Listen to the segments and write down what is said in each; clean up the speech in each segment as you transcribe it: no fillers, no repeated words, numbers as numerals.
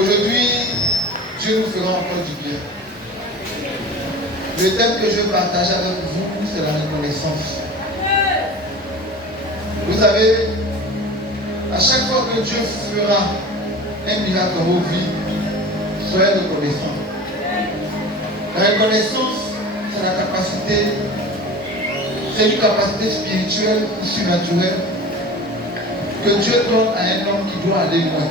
Aujourd'hui, Dieu nous fera encore du bien. Le thème que je partage avec vous, c'est la reconnaissance. Vous savez, à chaque fois que Dieu fera un miracle dans vos vies, soyez reconnaissants. La reconnaissance, c'est la capacité, c'est une capacité spirituelle ou surnaturelle que Dieu donne à un homme qui doit aller loin.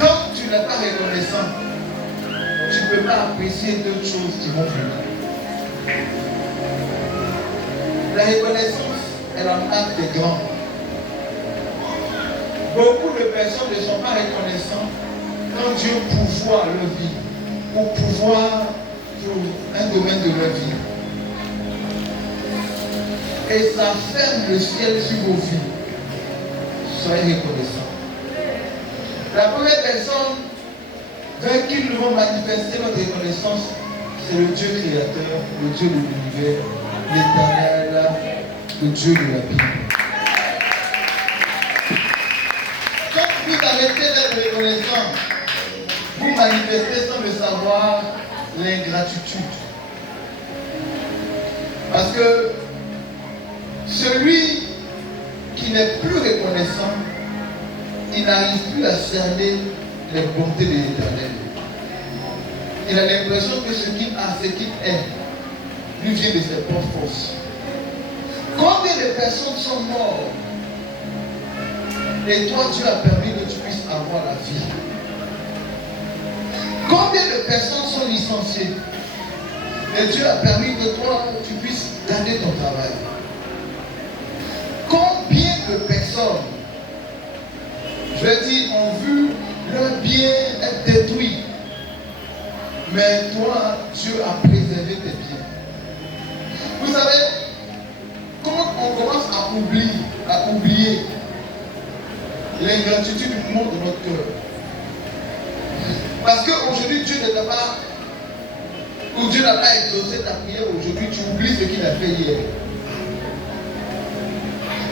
Quand tu n'es pas reconnaissant, tu ne peux pas apprécier d'autres choses qui vont venir. La reconnaissance est la marque des grands. Beaucoup de personnes ne sont pas reconnaissantes quand Dieu pourvoit leur vie ou pourvoit pour un domaine de leur vie. Et ça ferme le ciel sur vos vies. Soyez reconnaissants. La première personne vers qui nous devons manifester notre reconnaissance, c'est le Dieu créateur, le Dieu de l'univers, l'Éternel, le Dieu de la Bible. Quand vous arrêtez d'être reconnaissant, vous manifestez sans le savoir l'ingratitude. Parce que celui qui n'est plus reconnaissant, il n'arrive plus à cerner les bontés de l'Éternel. Il a l'impression que ce qu'il a, ce qu'il est, lui vient de ses propres forces. Combien de personnes sont mortes et toi Dieu a permis que tu puisses avoir la vie? Combien de personnes sont licenciées et Dieu a permis que toi tu puisses garder ton travail? Combien de personnes, je vais dire, ont vu leur bien être détruit, mais toi Dieu a préservé tes biens? Vous savez, quand on commence à oublier l'ingratitude du monde de notre cœur, parce qu'aujourd'hui Dieu ne t'a pas, ou Dieu n'a pas exaucé ta prière aujourd'hui, tu oublies ce qu'il a fait hier.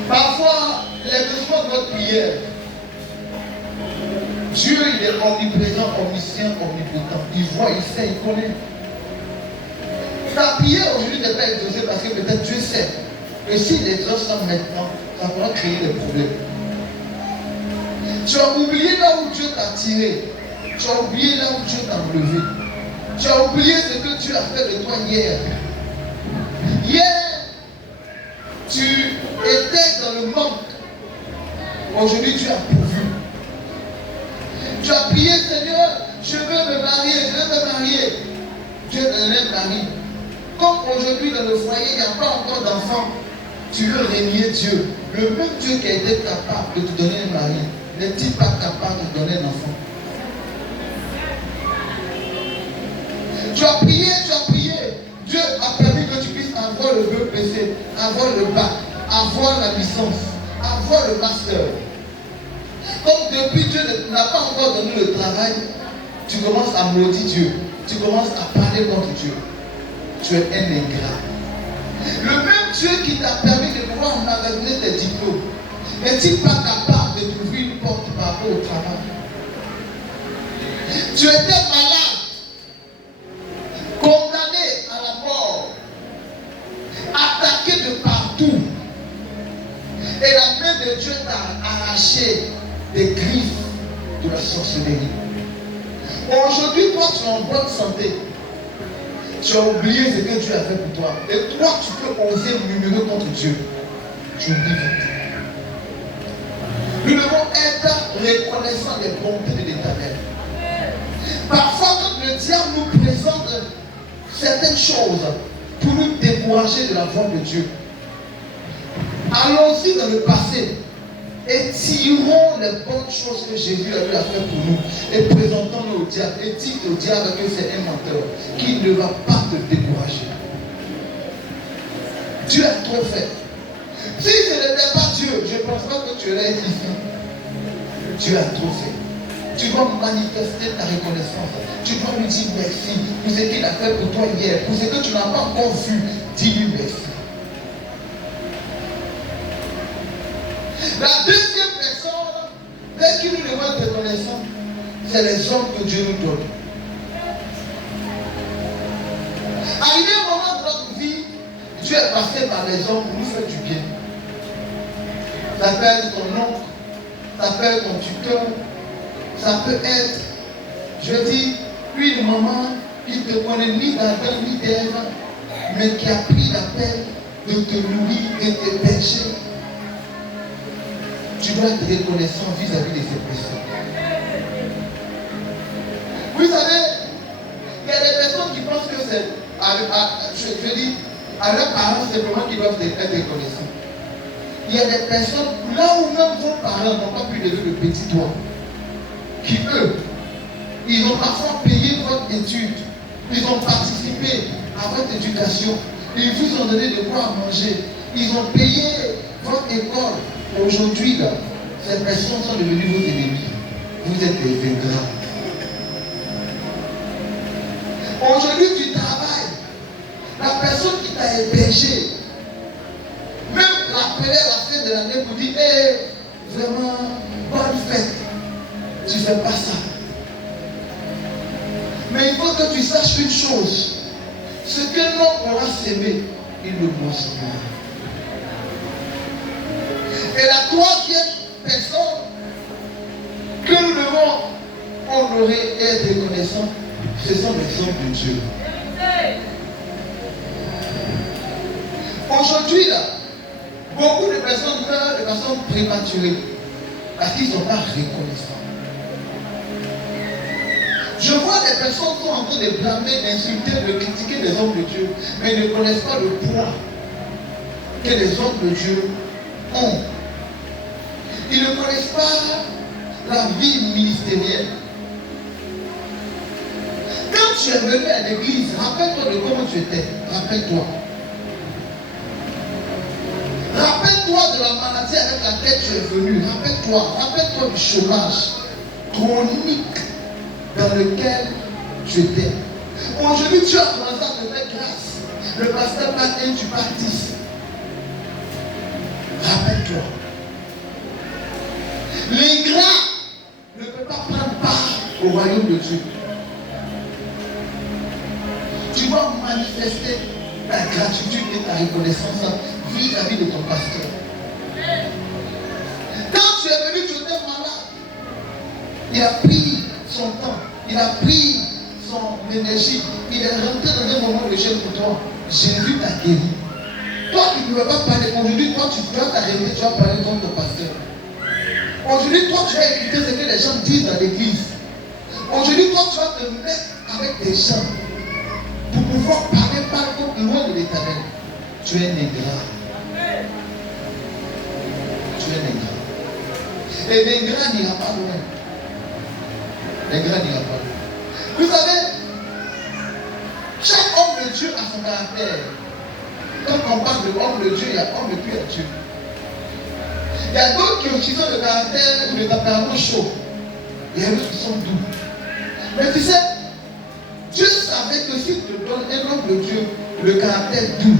Parfois, l'exaucement de notre prière, Dieu il est omniprésent, omniscient, omnipotent. Il voit, il sait, il connaît. Ta prière aujourd'hui n'est pas exaucée parce que peut-être Dieu sait. Et s'il exauce ça maintenant, ça pourra créer des problèmes. Tu as oublié là où Dieu t'a tiré. Tu as oublié là où Dieu t'a enlevé. Tu as oublié ce que Dieu a fait de toi hier. Hier, tu étais dans le manque. Aujourd'hui, Dieu a pourvu. Tu as prié, Seigneur, je veux me marier, je veux me marier. Dieu te donne un mari. Comme aujourd'hui dans le foyer, il n'y a pas encore d'enfant, tu veux régner Dieu. Le même Dieu qui a été capable de te donner un mari, n'est-il pas capable de te donner un enfant? Tu as prié, Dieu a permis que tu puisses avoir le BPC, avoir le bac, avoir la licence, avoir le master. Comme depuis Dieu n'a pas encore donné le travail, tu commences à maudire Dieu, tu commences à parler contre Dieu. Tu es un ingrat. Le même Dieu qui t'a permis de pouvoir emmagasiner tes diplômes, n'est-il pas capable de t'ouvrir une porte par rapport au travail? Tu étais malade, condamné à la mort, attaqué de partout. Et la main de Dieu t'a arraché des griffes de la sorcellerie. Aujourd'hui, toi, tu es en bonne santé. Tu as oublié ce que Dieu a fait pour toi. Et toi, tu peux oser murmurer contre Dieu. Tu oublies vite. Nous devons être reconnaissants des bontés de l'Éternel. Parfois, quand le diable nous présente certaines choses pour nous décourager de la voie de Dieu, allons-y dans le passé et tirons les bonnes choses que Jésus a fait pour nous et présentons-le au diable et dites au diable que c'est un menteur qui ne va pas te décourager. Dieu a trop fait. Si ce n'était pas Dieu, je ne pense pas que tu aurais ici. Dieu a trop fait. Tu dois manifester ta reconnaissance. Tu dois lui dire merci pour ce qu'il a fait pour toi hier, pour ce que tu n'as pas encore vu. Dis-lui merci. La deuxième personne c'est les hommes que Dieu nous donne. Arrivé un moment de notre vie, Dieu est passé par les hommes pour nous faire du bien. Ça peut être ton oncle, ça peut être ton tuteur, ça peut être, je dis, une maman qui ne te connaît ni d'Adam ni d'Ève, mais qui a pris la peine de te nourrir et de t'héberger. Tu dois être reconnaissant vis-à-vis de ces personnes. Vous savez, il y a des personnes qui pensent que c'est, je dis, à leurs parents, c'est vraiment qu'ils doivent être reconnaissants. Il y a des personnes, là où même vos parents n'ont pas pu lever le petit doigt, qui eux, ils ont parfois payé votre étude, ils ont participé à votre éducation, ils vous ont donné de quoi manger, ils ont payé votre école. Aujourd'hui, là, ces personnes sont devenues vos ennemis. Vous êtes des ingrats. Aujourd'hui, tu travailles. La personne qui t'a hébergé, même l'appeler à la fin de l'année pour dire, vraiment, bonne fête. Tu ne fais pas ça. Mais il faut que tu saches une chose. Ce que l'homme aura sémé, il le moissonnera. Et la troisième personne que nous devons honorer et être reconnaissants, ce sont les hommes de Dieu. Aujourd'hui, là, beaucoup de personnes meurent de façon prématurée parce qu'ils ne sont pas reconnaissants. Je vois des personnes qui sont en train de blâmer, d'insulter, de critiquer les hommes de Dieu, mais ne connaissent pas le poids que les hommes de Dieu ont. Ils ne connaissent pas la vie ministérielle. Quand tu es venu à l'église, rappelle-toi de comment tu étais. Rappelle-toi. Rappelle-toi de la maladie avec laquelle tu es venu. Rappelle-toi. Rappelle-toi du chômage chronique dans lequel tu étais. Aujourd'hui, tu as commencé à te faire grâce. Le pasteur Martin, tu baptises. Rappelle-toi. L'ingrat ne peut pas prendre part au royaume de Dieu. Tu dois manifester ta gratitude et ta reconnaissance vis-à-vis de ton pasteur. Quand tu es venu, tu étais malade. Il a pris son temps, il a pris son énergie, il est rentré dans un moment de jeûne pour toi. Jésus t'a guéri. Toi qui ne pouvais pas parler, aujourd'hui, toi tu dois t'arrêter, tu vas parler comme ton pasteur. Aujourd'hui, toi, tu vas écouter ce que les gens disent dans l'église. Aujourd'hui, toi, tu vas te mettre avec des gens pour pouvoir parler par contre loin de l'Éternel. Tu es un ingrat. Tu es un ingrat. Et l'ingrat n'ira pas loin. L'ingrat n'ira pas loin. Vous savez, chaque homme de Dieu a son caractère. Quand on parle de homme de Dieu, il y a homme de Dieu. Il y a d'autres qui ont le caractère ou le tempérament chaud. Il y a d'autres qui sont doux. Mais tu sais, Dieu savait que s'il te donne un homme de Dieu, le caractère doux,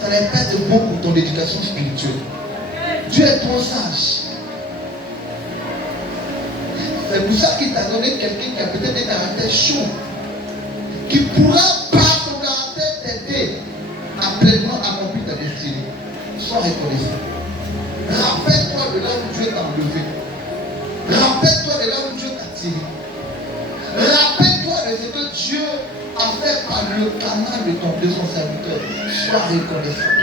ça n'est pas de bon pour ton éducation spirituelle. Dieu est trop sage. C'est pour ça qu'il t'a donné quelqu'un qui a peut-être un caractère chaud, qui pourra par son caractère t'aider à pleinement accomplir ta destinée. Sois reconnaissant. Rappelle-toi de là où Dieu t'a enlevé. Rappelle-toi de là où Dieu t'a tiré. Rappelle-toi de ce que Dieu a fait par le canal de son serviteur. Sois reconnaissant.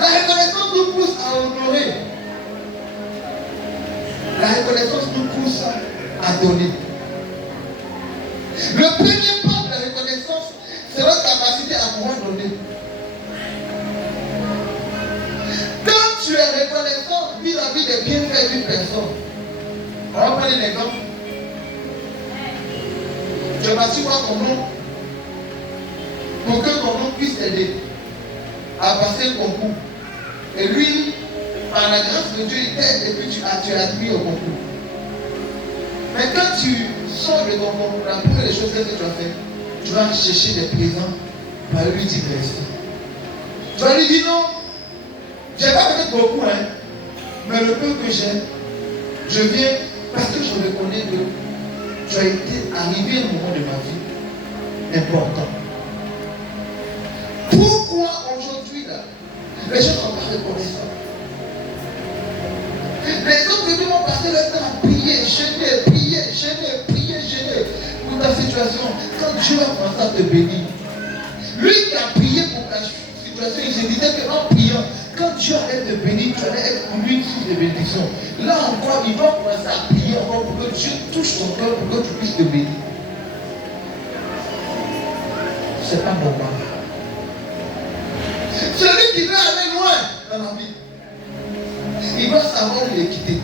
La reconnaissance nous pousse à honorer. La reconnaissance nous pousse à donner. Le premier pas de la reconnaissance, c'est notre capacité à pouvoir donner. Quand tu es reconnaissant vis-à-vis des bienfaits d'une personne, on va prendre un exemple. Tu vas voir ton nom pour que ton nom puisse t'aider à passer un concours. Et lui, par la grâce de Dieu, il t'aide et puis tu es admis au concours. Mais quand tu sors de ton concours, la première des choses que tu vas faire, tu vas chercher des présents pour lui dire merci. Tu vas lui dire non. Je n'ai pas peut-être beaucoup, mais le peu que j'ai, je viens Parce que je reconnais que tu as été arrivé à un moment de ma vie important. Pourquoi aujourd'hui là, les gens n'ont pas reconnaissant? Les autres m'ont passé le temps à prier, jeûner pour ta situation. Quand Dieu a commencé à te bénir, lui qui a prié pour ta situation, il se disait qu'en priant, quand Dieu allait te bénir, tu allais être pour lui une source de bénédiction. Là encore, il va commencer à prier encore pour que Dieu touche ton cœur, pour que tu puisses te bénir. C'est pas normal. Celui qui veut aller loin dans la vie, il doit savoir où il est quitté.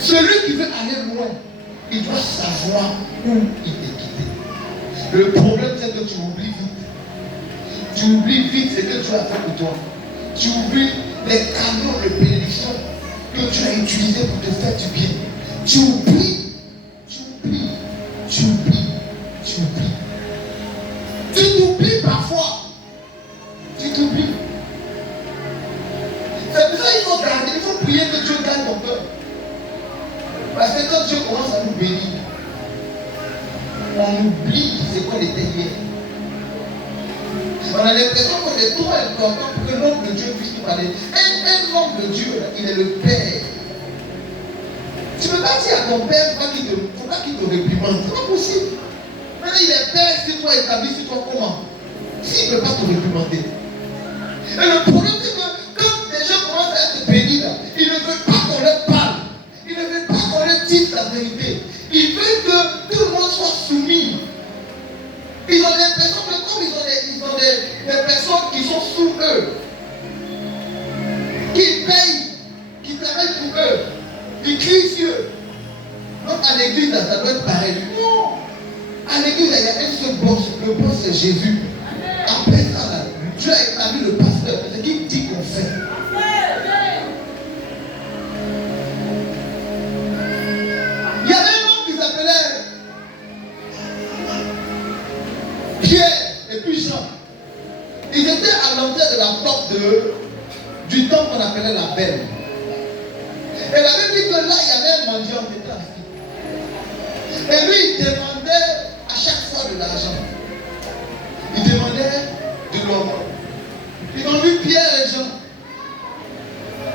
Celui qui veut aller loin, il doit savoir où il est quitté. Le problème, c'est que tu oublies vite. Tu oublies vite ce que tu as fait pour toi. Tu oublies les canaux de bénédiction que tu as utilisés pour te faire du bien. Tu oublies. Tu t'oublies parfois. Tu t'oublies. C'est pour ça qu'il faut garder, il faut prier que Dieu gagne ton cœur. Parce que quand Dieu commence à nous bénir, on oublie ce qu'on était hier. On a l'impression qu'on est trop important pour que l'homme de Dieu puisse nous parler. Un homme de Dieu, il est le Père. Tu ne peux pas dire à ton Père, il ne faut pas qu'il te réprimande. Ce n'est pas possible. Maintenant, il est Père sur toi, établi sur toi, comment? S'il ne peut pas te réprimander. Et le problème, c'est que quand les gens commencent à être bénis, là, ils ne veulent pas qu'on leur parle. Ils ne veulent pas qu'on leur dise la vérité. Ils veulent que tout le monde soit soumis. Ils ont l'impression que comme ils ont des personnes qui sont sous eux, qui payent, qui travaillent pour eux, qui crient sur eux. Donc à l'église, ça doit être pareil. Non. À l'église, il y a un seul boss. Le boss, c'est Jésus. Après ça, là, Dieu a établi le pasteur. C'est ce qu'il dit qu'on fait. Il y avait un homme qui s'appelait Pierre et puis Jean. Ils étaient à l'entrée de la porte du temple qu'on appelait la Belle. Et la Bible dit que là, il y avait un mendiant qui était assis. Et lui, il demandait à chaque fois de l'argent. Il demandait de l'homme. Ils ont vu Pierre et Jean.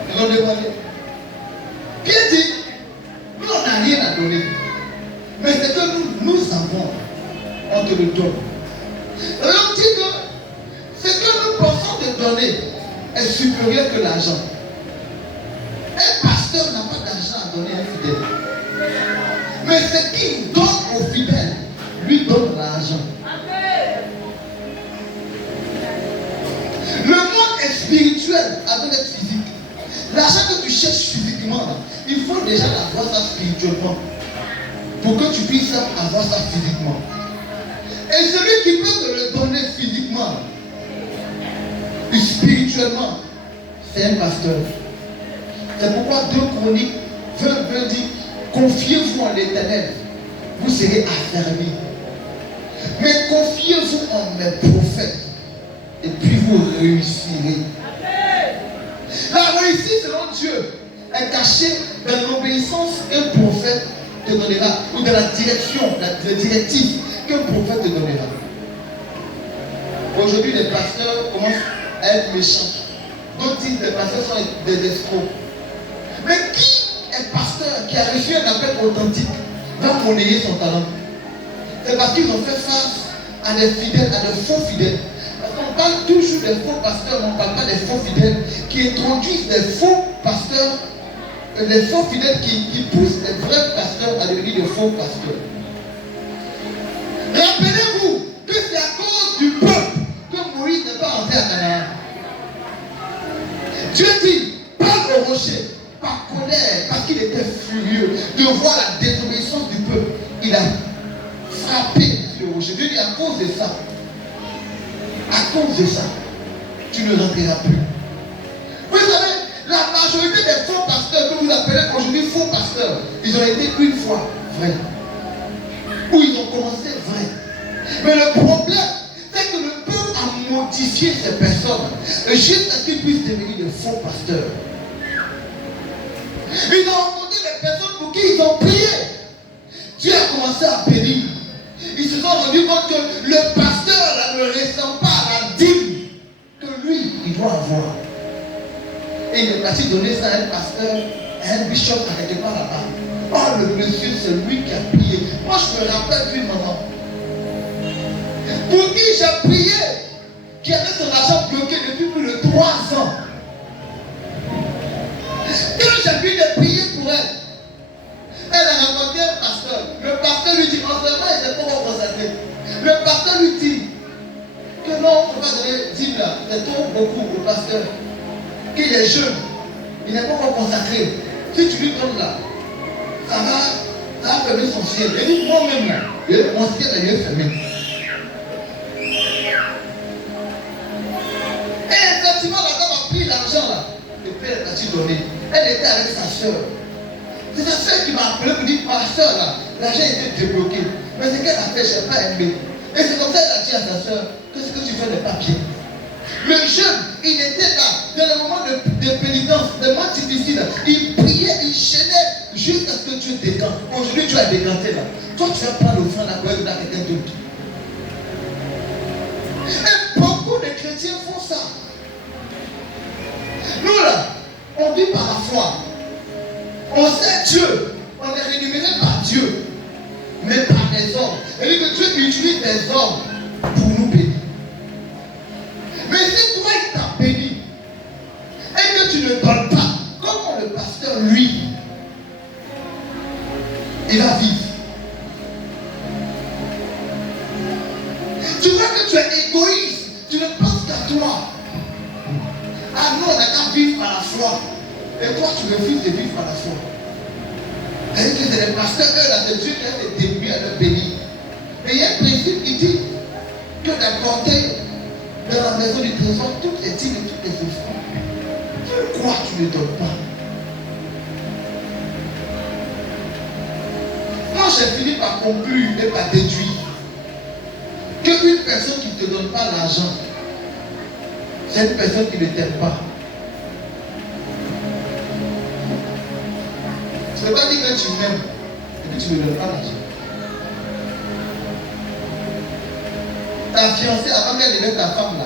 Ils ont demandé. Pierre dit, nous, on n'a rien à donner. Mais c'est que nous avons, on te le donne. Alors on dit que ce que nous pensons te donner est supérieur que l'argent. Un pasteur n'a pas d'argent à donner à un fidèle. Mais ce qu'il donne aux fidèles, lui donne l'argent. Le monde est spirituel avant d'être physique. L'argent que tu cherches physiquement, il faut déjà avoir ça spirituellement. Pour que tu puisses avoir ça physiquement. Et celui qui peut te le donner physiquement et spirituellement, c'est un pasteur. C'est pourquoi 2 Chroniques 20 dit, confiez-vous en l'Éternel, vous serez affermis. Mais confiez-vous en mes prophètes, et puis vous réussirez. La réussite selon Dieu est cachée dans l'obéissance qu'un prophète te donnera, ou dans la direction, la directive qu'un prophète te donnera. Aujourd'hui, les pasteurs commencent à être méchants. D'autres disent que les pasteurs sont des escrocs. Mais qui est pasteur qui a reçu un appel authentique va monnayer son talent? C'est parce qu'ils ont fait face à des fidèles, à des faux fidèles. Parce qu'on parle toujours des faux pasteurs, on ne parle pas des faux fidèles qui introduisent des faux pasteurs, des faux fidèles qui poussent les vrais pasteurs à devenir des faux pasteurs. Rappelez-vous que c'est à cause du peuple que Moïse n'est pas entré à Canaan. Dieu dit, parle au rocher, par colère, parce qu'il était furieux de voir la désobéissance du peuple. Il a frappé sur le rocher. Dieu dit, à cause de ça, tu ne rentreras plus. Vous savez, la majorité des faux pasteurs que vous appelez aujourd'hui faux pasteurs, ils ont été une fois vrais. Ou ils ont commencé vrais. Mais le problème, c'est que le peuple a modifié ces personnes jusqu'à ce qu'ils puissent devenir de faux pasteurs. Ils ont rencontré des personnes pour qui ils ont prié. Dieu a commencé à bénir. Ils se sont rendus compte que le pasteur là, ne ressent pas la dîme que lui, il doit avoir. Et il est parti donner ça à un pasteur, à un bishop à quelque part là-bas. Oh, le monsieur, c'est lui qui a prié. Moi, je me rappelle d'une maman pour qui j'ai prié, qui avait son argent bloqué depuis plus de 3 ans. Quand j'ai vu de prier pour elle, elle a rencontré un pasteur. Le pasteur lui dit, en ce moment, il n'est pas encore consacré. Le pasteur lui dit que non, on ne peut pas donner 10 là. C'est trop beaucoup au pasteur. Qu'il est jeune, il n'est pas encore consacré. Si tu lui donnes là, ça va fermer son ciel. Et nous, moi-même là, mon ciel est fermé. Et effectivement, la dame a pris l'argent là. Le père a-t-il donné. Elle était avec sa soeur. C'est sa soeur qui m'a appelé pour dire, ma soeur là, l'argent était débloqué. Mais ce qu'elle a fait, je n'ai pas aimé. Et c'est comme ça qu'elle a dit à sa soeur, que ce que tu fais n'est pas bien. Le jeune, il était là, dans le moment de pénitence, de moments difficiles. Il priait, il chaînait jusqu'à ce que Dieu décante. Aujourd'hui, tu as décanté là. Toi, tu vas prendre l'offrande à quoi dans quelqu'un d'autre. Et beaucoup de chrétiens font ça. Nous là, on vit par la foi. On sait Dieu. On est rémunéré par Dieu. Mais par les hommes. Et que Dieu utilise des hommes pour nous bénir. Mais si toi il t'a béni et que tu ne donnes pas, comment le pasteur, lui, il va vivre? Tu vois que tu es égoïste, tu ne penses qu'à toi. Ah non, on n'a qu'à vivre par la foi. Et toi, tu refuses de vivre par la foi. C'est-à-dire que c'est les pasteurs, eux, là, c'est Dieu qui a été début à le bénir. Mais il y a un principe qui dit que d'apporter dans la maison du trésor toutes les dîmes et toutes les offrandes. Pourquoi tu ne donnes pas? Moi, j'ai fini par conclure et par déduire qu'une personne qui ne te donne pas l'argent, c'est une personne qui ne t'aime pas. Je ne peux pas dire que tu m'aimes et que tu ne me donnes pas l'argent. Ta fiancée, avant qu'elle devienne ta femme là,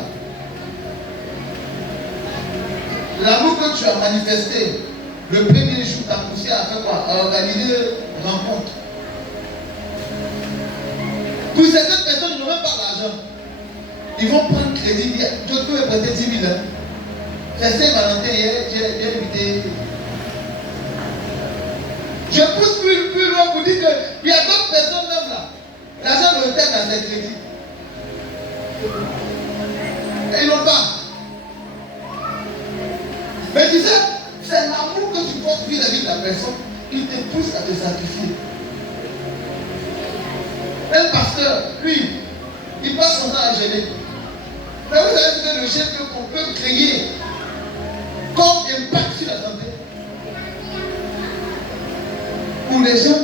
l'amour que tu as manifesté le premier jour, t'as poussé à faire quoi? À organiser une rencontre. Pour certaines personnes, ils n'ont même pas d'argent. Ils vont prendre crédit, je peux me prêter 10 000 ans. C'est Saint-Valentin hier, j'ai invité. Je pousse plus loin pour dire qu'il y a d'autres personnes même là. L'argent me retient dans ces crédits. Et ils n'ont pas. Mais tu sais, c'est l'amour que tu portes vis-à-vis de la personne qui te pousse à te sacrifier. Un pasteur, lui, il passe son temps à gêner. Mais vous savez ce que le gêne qu'on peut créer comme impact sur la santé pour les gens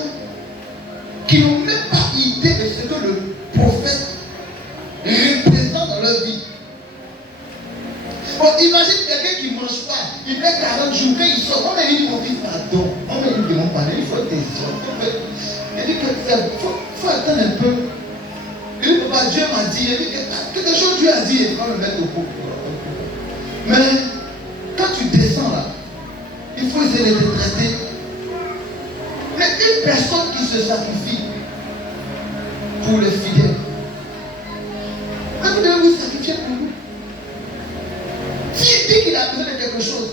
qui n'ont même pas idée de ce que le prophète représente dans leur vie. Bon, imagine quelqu'un qui ne mange pas, il fait 40 jours, quand il sort, on m'a dit mon fils, pardon, on m'a dit de mon parler, il faut descendre. Il dit que faut attendre un peu. Il dit, papa, Dieu m'a dit, il dit quelque chose Dieu a dit, il faut le mettre au pot. Mais quand tu descends là, il faut essayer de te traiter. Mais une personne qui se sacrifie pour les fidèles, vous devez vous sacrifier pour lui. S'il dit qu'il a besoin de quelque chose,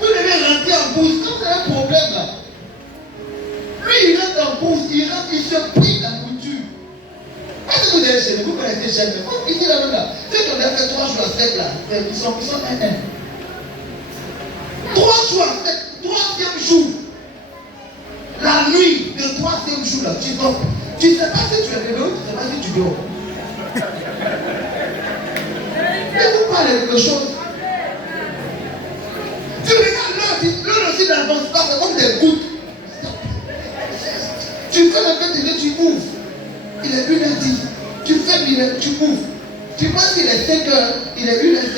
vous devez rentrer en bourse. Quand vous avez un problème là, lui il rentre en bourse, il rentre, il se prie la couture. Est-ce que vous avez chez vous connaissez chez vous? Ici là, ceux qui ont fait 3 jours à 7 là, ils sont 1-1. 3 jours à 7, 3e jour. La nuit, le 3e jour là, tu dors. Tu ne sais pas si tu es réveillé, tu ne sais pas si tu dors. Mais vous parlez de quelque chose. Tu regardes l'heure aussi n'avance pas, c'est comme des gouttes. Tu fais le fait, tu ouvres. Il est 1h10. Tu fais, tu ouvres. Tu penses qu'il est 5h, il est 1h05.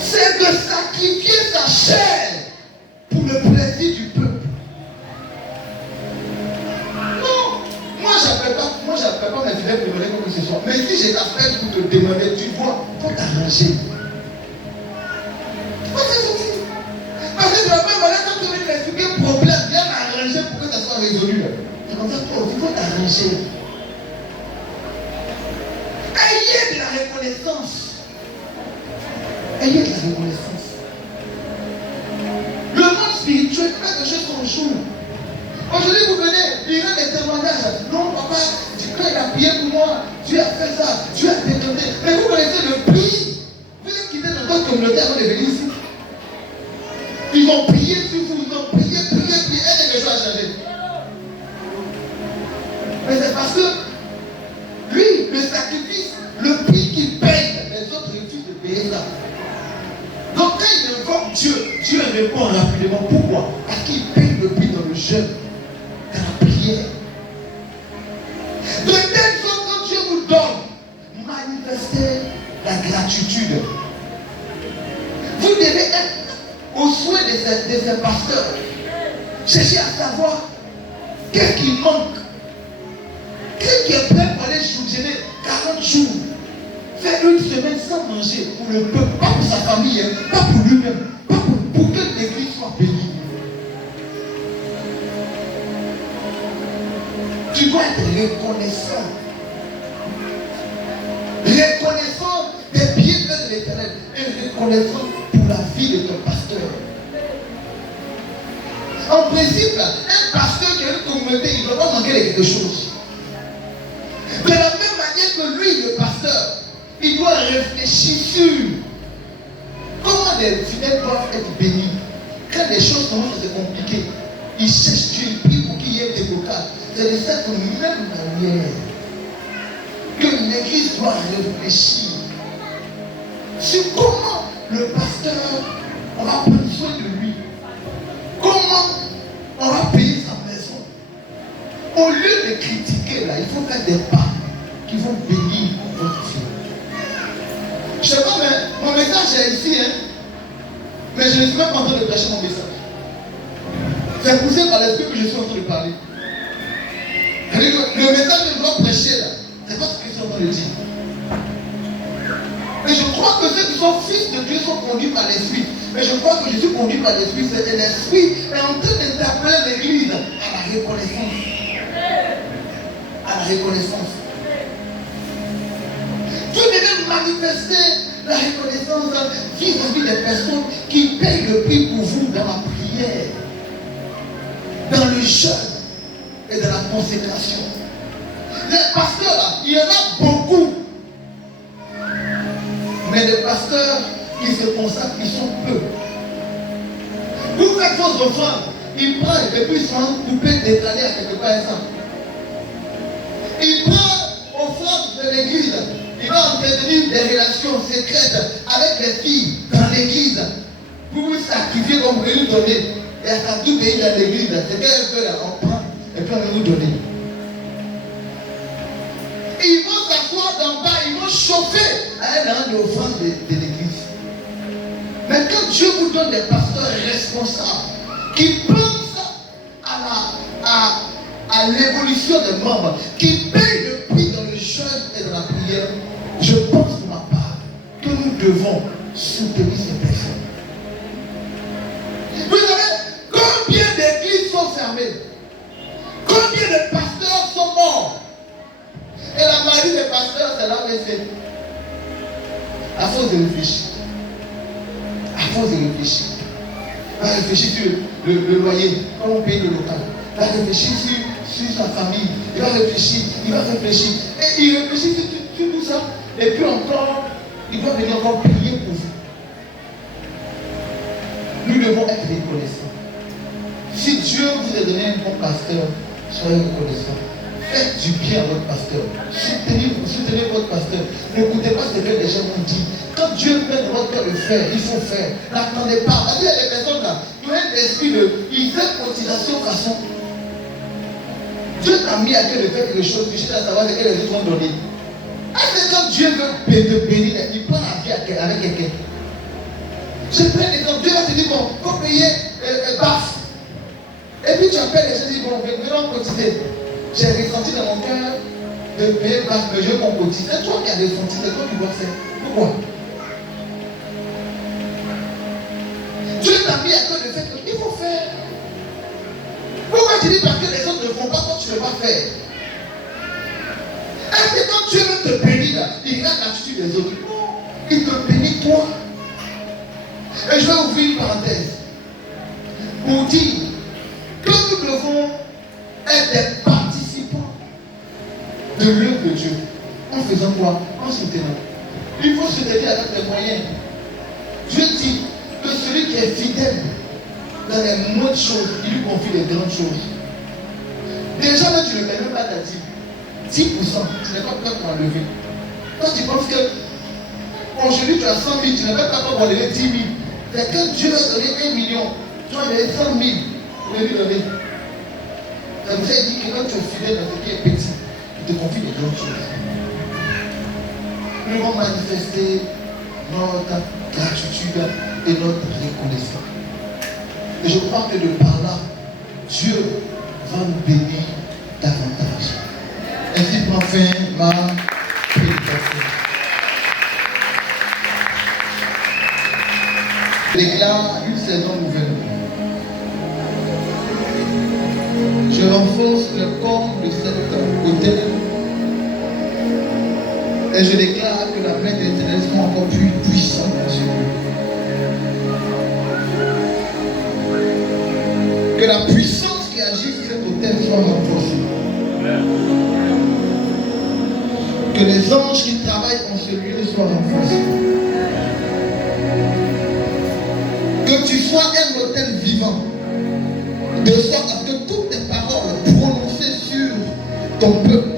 C'est c'est de sacrifier sa chair pour le plaisir du peuple. Non, moi j'appelle pas mes fidèles pour demander comme ce soit. Mais si je t'appelle pour te demander, tu vois, pour t'arranger. Parce que de la même manière, quand tu veux t'expliquer un problème, viens m'arranger pour que ça soit résolu. C'est comme ça qu'il faut t'arranger. Ayez de la reconnaissance. Ayez de la reconnaissance. Le monde spirituel, quand les choses sont choues. Aujourd'hui, vous venez, il y a des témoignages. Non, papa, quand il a prié pour moi, Dieu a fait ça, Dieu a détourné. Mais vous connaissez le prix. Vous êtes quitté dans votre communauté avant de venir ici. Ils ont prié sur vous, ils ont prié, et quelque chose a changé. Mais c'est parce que lui, le sacrifice, le prix qu'il paye, les autres refusent de payer ça. Donc quand il invoque Dieu, Dieu répond rapidement. Pourquoi? Parce qu'il paye le prix dans le jeûne, dans la prière. De telle sorte que Dieu vous donne, manifestez la gratitude. Vous devez être au soin de ces pasteurs. Cherchez à savoir qu'est-ce qui manque. Qu'est-ce qui est prêt pour aller jeûner 40 jours. Faire une semaine sans manger pour le peuple, pas pour sa famille, pas pour lui-même, pas pour que l'église soit bénie. Tu dois être reconnaissant. Reconnaissant des bienfaits de l'Éternel et reconnaissant pour la vie de ton pasteur. En principe, un pasteur qui a une communauté, il ne doit pas manquer de quelque chose. De la même manière que lui, le pasteur, il doit réfléchir sur comment les fidèles doivent être bénis. Quand les choses commencent à se compliquer, il cherche Dieu, il prie pour qu'il y ait des blocages. C'est de cette même manière que l'église doit réfléchir sur comment le pasteur, on va prendre soin de lui. Comment on va payer sa maison. Au lieu de critiquer là, il faut faire des pas qui vont bénir votre vie. Je ne sais pas, mais mon message est ici, hein? Mais je ne suis même pas en train de prêcher mon message. C'est poussé par l'esprit que je suis en train de parler. Le message que je dois prêcher là, c'est pas ce que je suis en train de dire. Mais je crois que ceux qui sont fils de Dieu sont conduits par l'esprit. Mais je crois que je suis conduit par l'esprit. C'est l'esprit est en train d'interpeller l'église à la reconnaissance. À la reconnaissance. Vous devez manifester la reconnaissance vis-à-vis des personnes qui payent le prix pour vous dans la prière, dans le jeûne et dans la consécration. Les pasteurs là, il y en a beaucoup. Mais les pasteurs qui se consacrent, ils sont peu. Vous faites vos offrandes, ils prennent et puis ils sont coupés, décalés à quelque part ensemble. Il prend offrande de l'église. Il va entretenir des relations secrètes avec les filles dans l'église. Vous vous sacrifiez comme vous voulez nous donner. Et à sa tout pays dans l'église, c'est qu'elle veut là, on prend et puis on va vous donner. Et ils vont s'asseoir d'en bas, ils vont chauffer à un an d'offrande de l'église. Mais quand Dieu vous donne des pasteurs responsables qui pensent à l'évolution des membres, qui payent le prix dans le jeûne et dans la prière, je pense pour ma part que nous devons soutenir ces personnes. Vous savez combien d'églises sont fermées? Combien de pasteurs sont morts? Et la maladie des pasteurs, c'est l'AVC. À force de réfléchir. À force de réfléchir. Il va réfléchir sur le loyer, comment on paye le local. Il va réfléchir sur sa famille. Il va réfléchir. Et il réfléchit sur tout ça. Et puis encore, il doit venir encore prier pour vous. Nous devons être reconnaissants. Si Dieu vous a donné un bon pasteur, soyez reconnaissants. Faites du bien à votre pasteur. Soutenez votre pasteur. N'écoutez pas ce que les gens vous disent. Quand Dieu met dans votre cœur le faire, il faut faire. N'attendez pas. Parce qu'il y a des personnes là, qui ont un esprit ils font cotisation façon. Dieu t'a mis à cœur de faire quelque chose, tu cherches à savoir ce que les autres vont donner. Est-ce que quand Dieu veut te bénir, il prend la vie avec quelqu'un? Je prends l'exemple, Dieu va te dire, bon, il faut payer BAF. Et puis tu appelles les gens et tu dis, bon, venons cotiser. J'ai ressenti dans mon cœur de payer BAF, mais je veux qu'on cotise. C'est toi qui as ressenti, c'est toi qui dois faire. Pourquoi? Dieu t'a mis à cœur le fait qu'il faut faire. Pourquoi tu dis parce que les autres ne font pas, toi tu ne veux pas faire? Est-ce que quand Dieu veut te bénir, là, il regarde l'attitude des autres? Non, il te bénit toi. Et je vais ouvrir une parenthèse pour dire que nous devons être des participants de l'œuvre de Dieu. En faisant quoi? En soutenant. Il faut soutenir avec des moyens. Dieu dit que celui qui est fidèle dans les moindres choses, il lui confie les grandes choses. Déjà là, tu ne mets même pas ta dîme. 10%, tu n'es pas prêt pour enlever. Quand tu penses que aujourd'hui tu as 100 000, tu n'es pas prêt pour enlever 10 000. C'est que Dieu va donner 1 million, tu vas donner 100 000 pour lui donner. Ça vous a dit que quand tu es fidèle dans ce qui est petit, il te confie des grandes choses. Nous allons manifester notre gratitude et notre reconnaissance. Et je crois que de par là, Dieu va nous bénir davantage. Ainsi prend fin ma prédication. Je déclare une saison nouvelle. Je renforce le corps de cet hôtel. Et je déclare que la main de l'Éternel sera encore plus puissante dans ce lieu. Que la puissance qui agit sur cet hôtel soit renforcée. Que les anges qui travaillent en ce lieu soient renforcés. Que tu sois un hôtel vivant. De sorte à ce que toutes tes paroles prononcées sur ton peuple